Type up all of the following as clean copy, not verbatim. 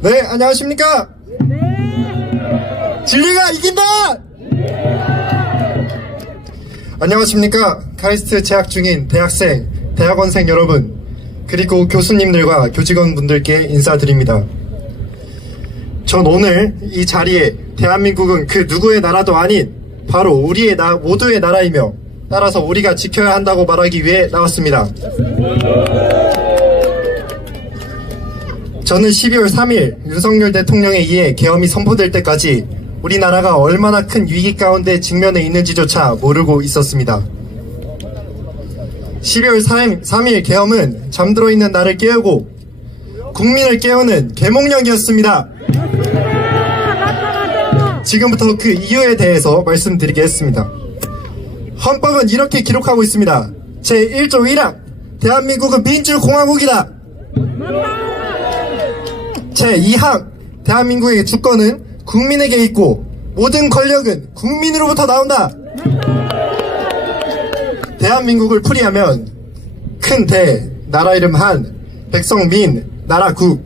네, 안녕하십니까? 네. 진리가 이긴다! 안녕하십니까? 카이스트 재학 중인 대학생, 대학원생 여러분, 그리고 교수님들과 교직원분들께 인사드립니다. 전 오늘 이 자리에 대한민국은 그 누구의 나라도 아닌 바로 우리의 모두의 나라이며 따라서 우리가 지켜야 한다고 말하기 위해 나왔습니다. 저는 12월 3일 윤석열 대통령에 의해 계엄이 선포될 때까지 우리나라가 얼마나 큰 위기 가운데 직면해 있는지조차 모르고 있었습니다. 12월 3일 계엄은 잠들어 있는 나를 깨우고 국민을 깨우는 계몽령이었습니다. 지금부터 그 이유에 대해서 말씀드리겠습니다. 헌법은 이렇게 기록하고 있습니다. 제1조 1항 대한민국은 민주공화국이다. 제2항 대한민국의 주권은 국민에게 있고 모든 권력은 국민으로부터 나온다. 대한민국을 풀이하면 큰 대, 나라 이름 한, 백성 민, 나라 국.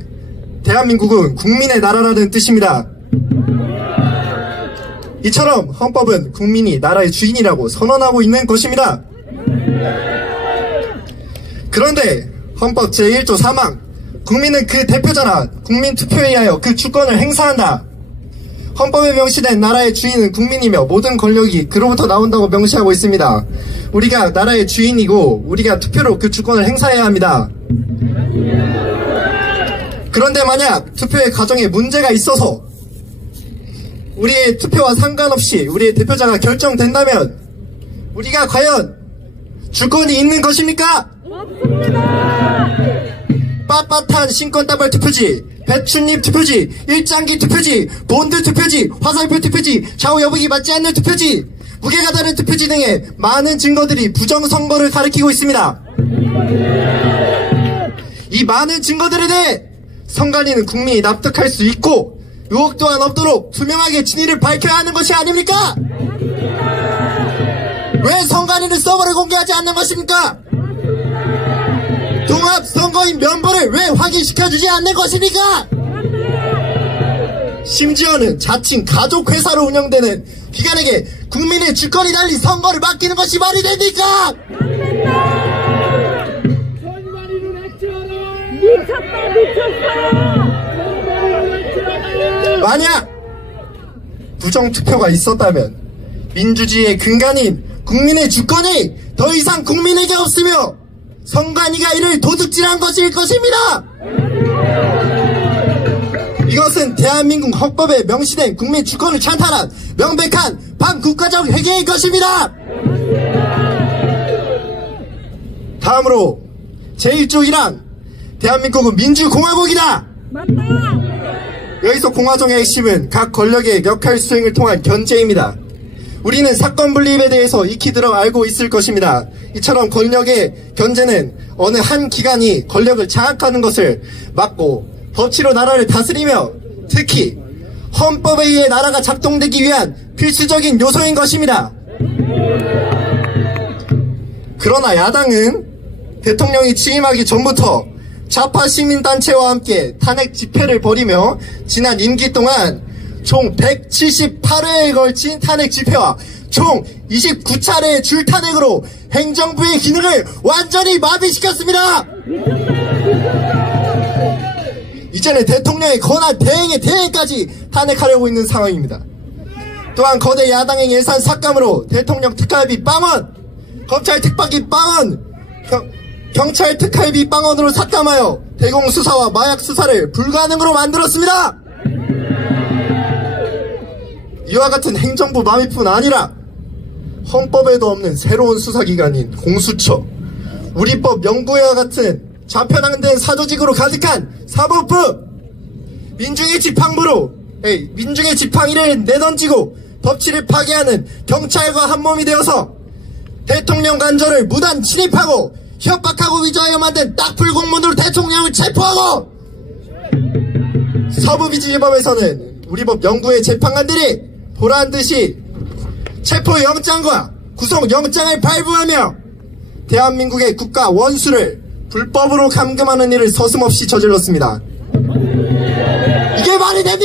대한민국은 국민의 나라라는 뜻입니다. 이처럼 헌법은 국민이 나라의 주인이라고 선언하고 있는 것입니다. 그런데 헌법 제1조 3항 국민은 그 대표자나 국민 투표에 의하여 그 주권을 행사한다. 헌법에 명시된 나라의 주인은 국민이며 모든 권력이 그로부터 나온다고 명시하고 있습니다. 우리가 나라의 주인이고 우리가 투표로 그 주권을 행사해야 합니다. 그런데 만약 투표의 과정에 문제가 있어서 우리의 투표와 상관없이 우리의 대표자가 결정된다면 우리가 과연 주권이 있는 것입니까? 없습니다. 빳빳한 신권다발 투표지, 배춧잎 투표지, 일장기 투표지, 본드 투표지, 화살표 투표지, 좌우 여부기 맞지 않는 투표지, 무게가 다른 투표지 등의 많은 증거들이 부정선거를 가리키고 있습니다. 이 많은 증거들에 대해 선관위는 국민이 납득할 수 있고 의혹 또한 없도록 투명하게 진위를 밝혀야 하는 것이 아닙니까? 왜 선관위는 서버를 공개하지 않는 것입니까? 종합선거인 면보를 왜 확인시켜주지 않는 것입니까? 심지어는 자칭 가족회사로 운영되는 기관에게 국민의 주권이 달린 선거를 맡기는 것이 말이 됩니까? 만약 부정투표가 있었다면 민주주의의 근간인 국민의 주권이 더 이상 국민에게 없으며 선관위가 이를 도둑질한 것일 것입니다. 이것은 대한민국 헌법에 명시된 국민 주권을 찬탈한 명백한 반국가적 회계인 것입니다. 다음으로 제1조 1항 대한민국은 민주공화국이다. 맞다. 여기서 공화정의 핵심은 각 권력의 역할 수행을 통한 견제입니다. 우리는 사건 분립에 대해서 익히 들어 알고 있을 것입니다. 이처럼 권력의 견제는 어느 한 기관이 권력을 장악하는 것을 막고 법치로 나라를 다스리며 특히 헌법에 의해 나라가 작동되기 위한 필수적인 요소인 것입니다. 그러나 야당은 대통령이 취임하기 전부터 좌파 시민단체와 함께 탄핵 집회를 벌이며 지난 임기 동안 총 178회에 걸친 탄핵 집회와 총 29차례의 줄탄핵으로 행정부의 기능을 완전히 마비시켰습니다. 이제는 대통령의 권한 대행의 대행까지 탄핵하려고 있는 상황입니다. 또한 거대 야당의 예산 삭감으로 대통령 특활비 빵원, 검찰 특파기 빵원, 경찰 특활비 빵원으로 삭감하여 대공수사와 마약수사를 불가능으로 만들었습니다. 이와 같은 행정부 마비뿐 아니라 헌법에도 없는 새로운 수사기관인 공수처, 우리법 연구회와 같은 좌편향된 사조직으로 가득한 사법부, 민중의 지팡이를 내던지고 법치를 파괴하는 경찰과 한몸이 되어서 대통령 관저를 무단 침입하고 협박하고 위조하여 만든 딱풀 공문으로 대통령을 체포하고 서부비지법에서는 우리법 연구회 재판관들이 보란듯이 체포영장과 구속영장을 발부하며 대한민국의 국가 원수를 불법으로 감금하는 일을 서슴없이 저질렀습니다.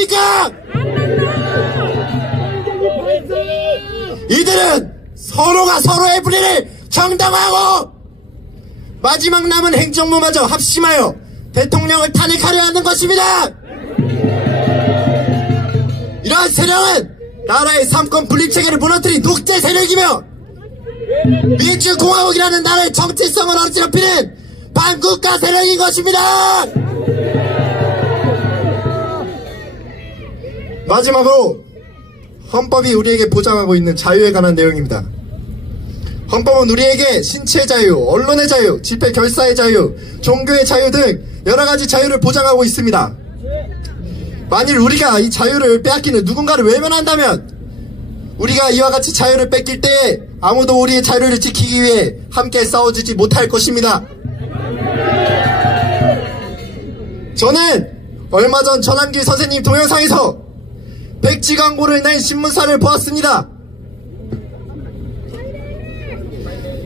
맞습니까? 이들은 서로가 서로의 불의를 정당화하고 마지막 남은 행정부마저 합심하여 대통령을 탄핵하려 하는 것입니다. 이러한 세력은 나라의 삼권 분립체계를 무너뜨린 독재 세력이며 민주공화국이라는 나라의 정체성을 어지럽히는 반국가 세력인 것입니다. 마지막으로 헌법이 우리에게 보장하고 있는 자유에 관한 내용입니다. 헌법은 우리에게 신체의 자유, 언론의 자유, 집회 결사의 자유, 종교의 자유 등 여러가지 자유를 보장하고 있습니다. 만일 우리가 이 자유를 빼앗기는 누군가를 외면한다면 우리가 이와 같이 자유를 뺏길 때 아무도 우리의 자유를 지키기 위해 함께 싸워주지 못할 것입니다. 저는 얼마 전 전한길 선생님 동영상에서 백지 광고를 낸 신문사를 보았습니다.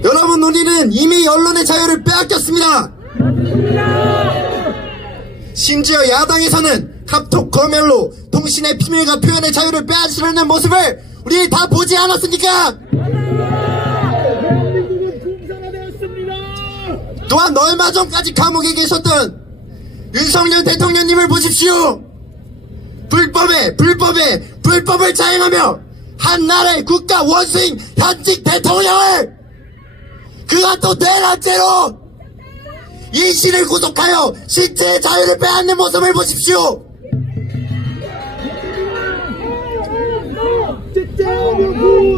여러분, 우리는 이미 언론의 자유를 빼앗겼습니다. 심지어 야당에서는 카톡 검열로 통신의 비밀과 표현의 자유를 빼앗으려는 모습을 우리 다 보지 않았습니까? 또한 얼마 전까지 감옥에 계셨던 윤석열 대통령님을 보십시오. 불법을 자행하며 한 나라의 국가 원수인 현직 대통령을 그것도 내란죄로 인신을 구속하여 신체의 자유를 빼앗는 모습을 보십시오.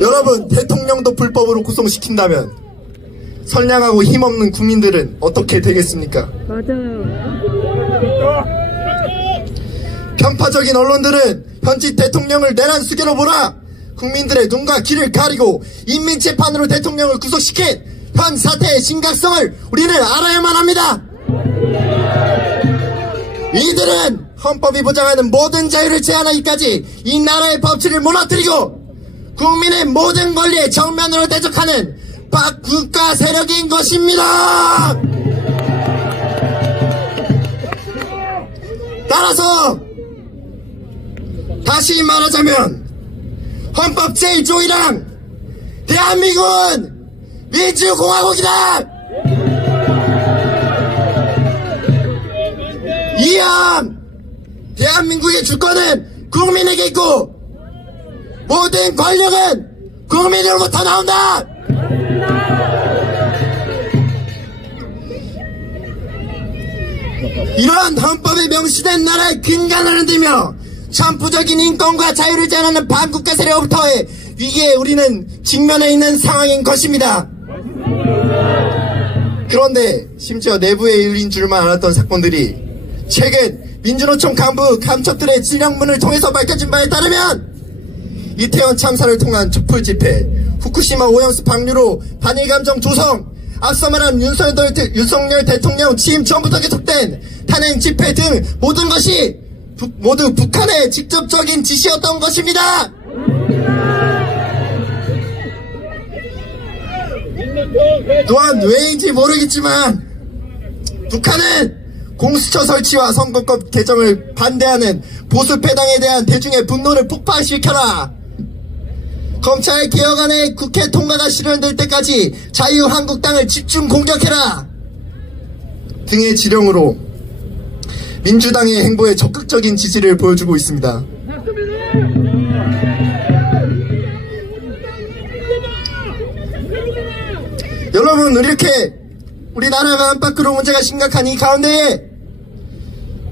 여러분, 대통령도 불법으로 구속시킨다면 선량하고 힘없는 국민들은 어떻게 되겠습니까? 맞아요. 편파적인 언론들은 현직 대통령을 내란 수괴로 몰아 국민들의 눈과 귀를 가리고 인민재판으로 대통령을 구속시킨 현 사태의 심각성을 우리는 알아야만 합니다. 이들은 헌법이 보장하는 모든 자유를 제한하기까지 이 나라의 법치를 무너뜨리고 국민의 모든 권리에 정면으로 대적하는 반국가 세력인 것입니다. 따라서 다시 말하자면 헌법 제1조이랑 대한민국은 민주공화국이다. 이함 대한민국의 주권은 국민에게 있고 모든 권력은 국민으로부터 나온다. 이러한 헌법에 명시된 나라의 근간을 흔들며 천부적인 인권과 자유를 제한하는 반국가 세력으로부터의 위기에 우리는 직면해 있는 상황인 것입니다. 그런데 심지어 내부에 열린 줄만 알았던 사건들이 최근 민주노총 간부 감첩들의 진령문을 통해서 밝혀진 바에 따르면 이태원 참사를 통한 촛불 집회, 후쿠시마 오염수 방류로 반일 감정 조성, 앞서 말한 윤석열 대통령 취임 전부터 계속된 탄핵 집회 등 모든 것이 모두 북한의 직접적인 지시였던 것입니다. 또한 왜인지 모르겠지만 북한은 공수처 설치와 선거법 개정을 반대하는 보수패당에 대한 대중의 분노를 폭발시켜라, 검찰 개혁안의 국회 통과가 실현될 때까지 자유한국당을 집중 공격해라 등의 지령으로 민주당의 행보에 적극적인 지지를 보여주고 있습니다. 여러분, 이렇게 우리나라가 안팎으로 문제가 심각한 이 가운데에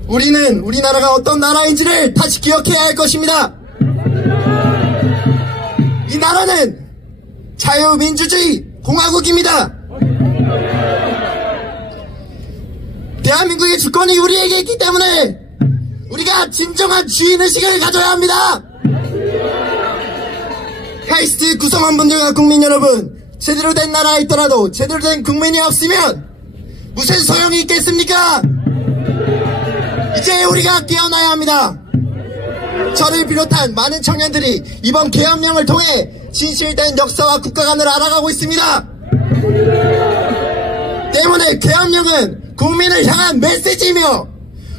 우리는 우리나라가 어떤 나라인지를 다시 기억해야 할 것입니다. 이 나라는 자유민주주의 공화국입니다. 대한민국의 주권이 우리에게 있기 때문에 우리가 진정한 주인의식을 가져야 합니다. 카이스트 구성원분들과 국민 여러분, 제대로 된 나라에 있더라도 제대로 된 국민이 없으면 무슨 소용이 있겠습니까? 이제 우리가 깨어나야 합니다. 저를 비롯한 많은 청년들이 이번 계엄령을 통해 진실된 역사와 국가관을 알아가고 있습니다. 때문에 계엄령은 국민을 향한 메시지이며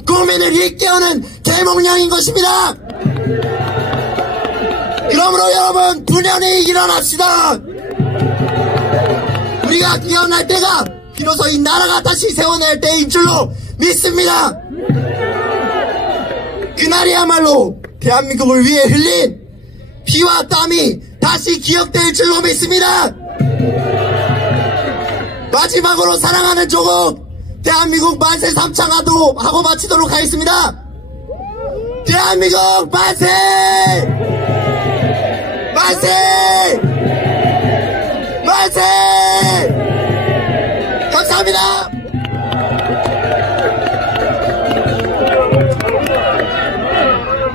국민을 일깨우는 계몽령인 것입니다. 그러므로 여러분, 분연히 일어납시다. 우리가 기억날 때가 비로소 이 나라가 다시 세워낼 때인 줄로 믿습니다. 그날이야말로 대한민국을 위해 흘린 피와 땀이 다시 기억될 줄로 믿습니다. 마지막으로 사랑하는 조국 대한민국 만세 삼창하고 하고 마치도록 하겠습니다. 대한민국 만세! 만세! 만세!